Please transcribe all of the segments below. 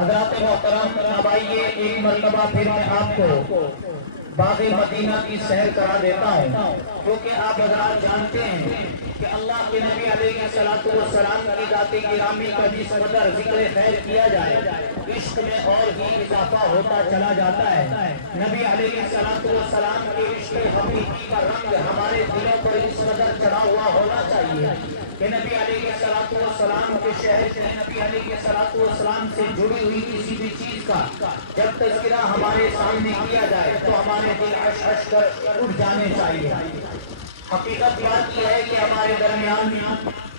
حضرات محترم، اب آئیے ایک مرتبہ پھر میں آپ کو باغ مدینہ کی سیر کرا دیتا ہوں، کیونکہ آپ حضرات جانتے ہیں کہ اللہ کے نبی علیہ السلام کی ذات گرامی کا جس قدر ذکر خیر کیا جائے عشق میں اور ہی اضافہ ہوتا چلا جاتا ہے۔ نبی علیہ السلام کے عشق حقیقی کا رنگ ہمارے دلوں پر اس قدر چڑھا ہوا ہونا چاہیے کہ نبی علیہ السلام کے شہر سے، نبی علیہ السلام سے جڑی ہوئی کسی بھی چیز کا جب تذکرہ ہمارے سامنے کیا جائے تو ہمارے دل عش عش کر اٹھ جانے چاہیے۔ حقیقت بات یہ ہے کہ ہمارے درمیان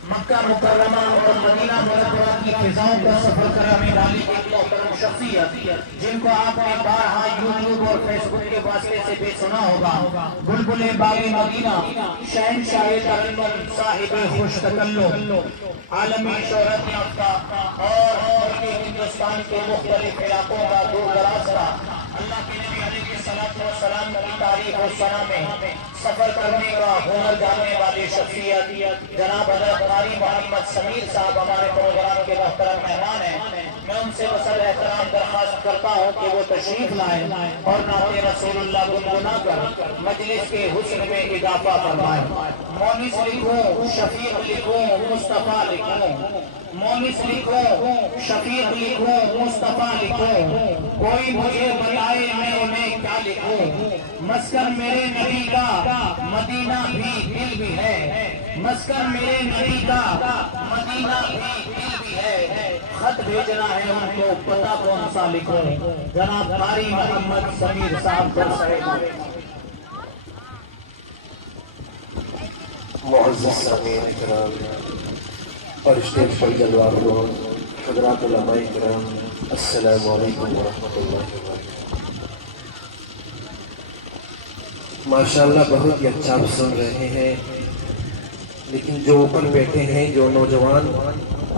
مکہ مکرمہ اور مدینہ منورہ کی فضاؤں کا سفر کرنے والی ایک محترم شخصیت جن کو آپ نے بارہا یوٹیوب اور فیس بک کے واسطے سے بھی سنا ہوگا، بلبل باغ مدینہ، شہنشاہ ترنم، صاحب خوش تکلم، عالمی شہرت یافتہ اور ہندوستان کے مختلف علاقوں کا دور دراز کا اللہ کے نبی علیہ السلام کی تاریخ و ثنا میں سفر کرنے کا ہنر جاننے والی شخصیت جناب حضرت قاری محمد سمیر صاحب ہمارے پروگرام کے محترم مہمان ہیں۔ میں ان سے بسر احترام درخواست کرتا ہوں کہ وہ تشریف لائیں اور نعت رسول اللہ گنگنا کر مجلس کے حسن میں اضافہ فرمائیں۔ مونس لکھوں، شفیق لکھوں، مصطفیٰ لکھوں، مونس لکھوں، شفیق لکھوں، مصطفیٰ لکھوں، کوئی مجھے بتائے میں انہیں کیا لکھوں۔ مسکن میرے نبی کا مدینہ بھی دل بھی ہے، مسکن میرے نبی کا مدینہ بھی دل بھی ہے، خط بھیجنا ہے ان کو پتہ کون سا لکھوں۔ جناب قاری محمد سمیر صاحب در صاحب۔ معزز سامعین کرام اور اسٹیج پر جلوہ افروز حضرات علماء کرام، السلام علیکم ورحمۃ اللہ وبرکاتہ۔ ماشاءاللہ بہت ہی اچھا آپ سن رہے ہیں، لیکن جو اوپر بیٹھے ہیں جو نوجوان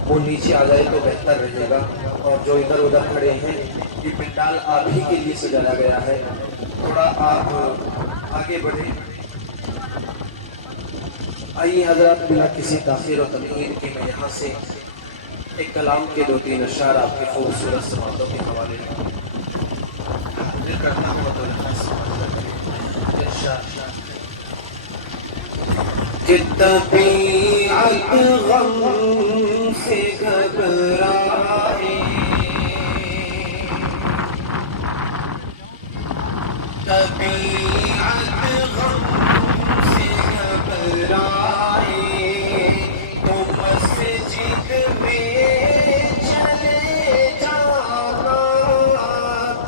وہ نیچے آ جائے تو بہتر رہے گا، اور جو ادھر ادھر کھڑے ہیں یہ پنڈال آپ ہی کے لیے سجایا گیا ہے، تھوڑا آپ آگے بڑھیں۔ آئیے حضرات، بلا کسی تاخیر و تمہید کے میں یہاں سے ایک کلام کے 2-3 اشعار آپ کے خوبصورت سماعتوں کے حوالے کرنا ہوا تو کہ طبیعت غم سے گھبرائے، طبیعت غم سے گھبرائے، تو مسجد میں چلے جانا،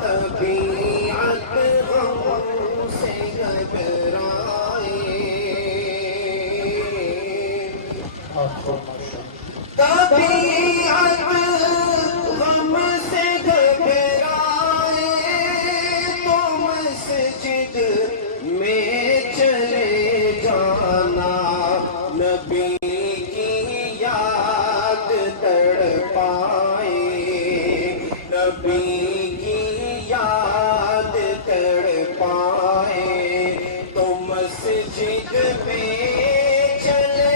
طبیعت غم سے گھبرائے، طبیعت غم سے گھبرائے، تو مسجد میں چلے جانا، نبی کی یاد تڑپائے، نبی کی یاد تڑپائے، تو مسجد میں چلے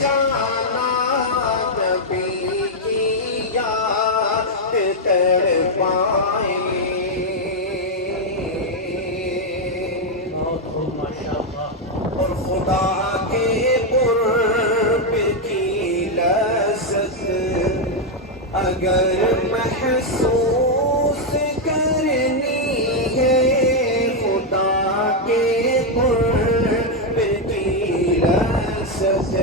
جانا، نبی کی یاد تڑپائے۔ اور خدا کے قرب کی لذت اگر محسوس کرنی ہے، خدا کے قرب کی لذت،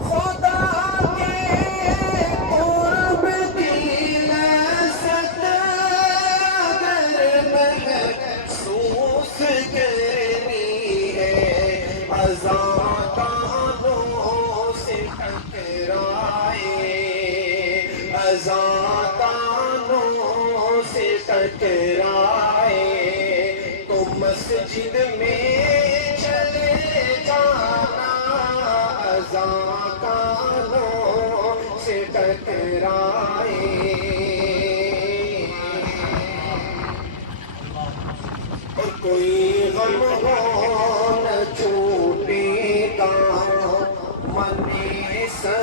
خدا کے قرب کی لذت اگر محسوس کرنی ہے، اذاں کانوں سے ٹکرائے، اذاں کانوں سے ٹکرائے، تو مسجد میں چلے جانا، اذاں کانوں سے ٹکرائے۔ اور کوئی غم ہو نہ چھوٹے گا من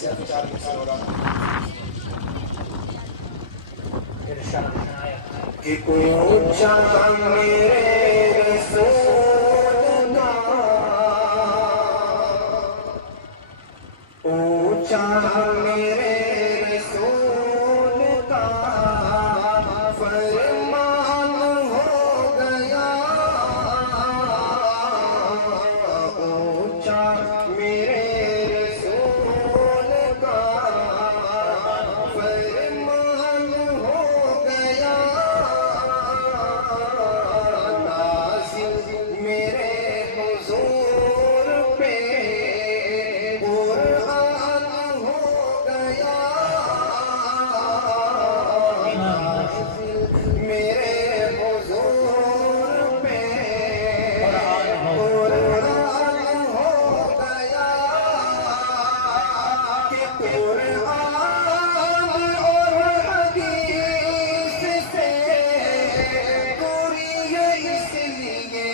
صرف 4 مثال ہو رہا کہ اونچا میرے رسول کا، اونچا میرے رسول کا فرمان ہو گیا، اونچا میرے رسول کا فرمان ہو گیا، نازل میرے حضور پہ قرآن ہو گیا، نازل میرے حضور پہ قرآن ہو گیا، کہ قرآن اور حدیث سے دوری ہے، اس لیے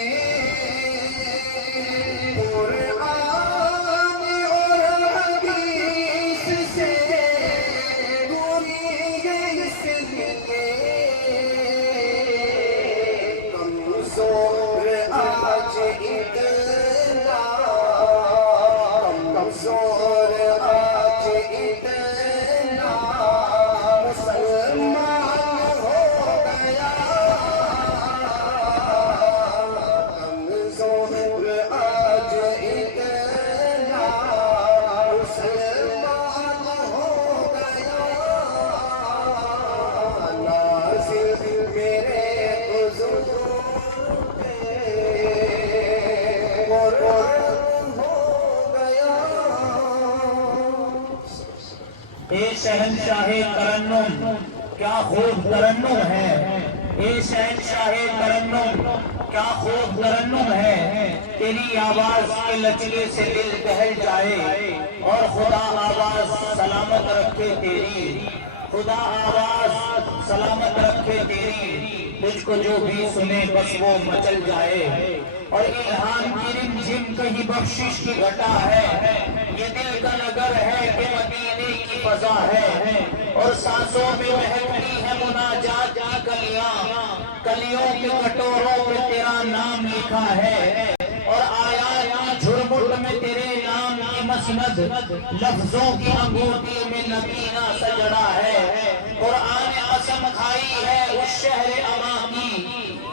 قرآن اور حدیث سے دوری ہے، اس لیے کمزور آج اتنا، کمزور آج اتنا مسلمان ہو گیا، کمزور آج اتنا مسلمان ہو گیا، نازل میرے حضور پہ قرآن ہو گیا۔ اے شہنشاہ ترنم کیا خوب ترنم ہے، اے شہنشاہ ترنم کیا خوب ترنم ہے، تیری آواز کے لچکے سے دل بہل جائے، اور خدا آواز سلامت رکھے تیری، خدا آواز سلامت رکھے تیری، تجھ کو جو بھی سنے بس وہ مچل جائے، اور الہام کی رم جھم کہیں بخشش کی گھٹا ہے، یہ دل کا نگر ہے کہ مدینے کی فضا ہے، اور سانسوں میں مہکتی ہے مناجات کی کلیاں، کلیوں کے کٹوروں پہ تیرا نام لکھا ہے، اور آیات کی جھرمٹ میں تیرے نام کی مسند، لفظوں کی انگوٹھی میں نبینا سجڑا ہے، قرآن قسم کھائی ہے اس شہر اما کی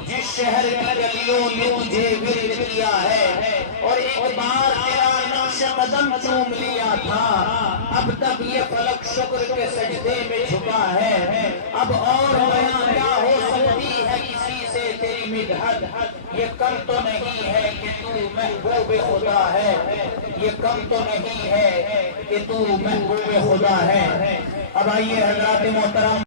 جس شہر کی گلیوں نے تجھے ورد کیا ہے، اور ایک بار تیرا نقش قدم چوم لیا تھا، اب تک یہ فلک شکر کے سجدے میں جھکا ہے، اب اور بیاں کیا ہو سکتی ہے کسی سے تیری مدحت، یہ کم تو نہیں ہے کہ تو محبوب خدا ہے، یہ کم تو نہیں ہے کہ تو محبوب خدا ہے۔ اب آئیے حضرات محترم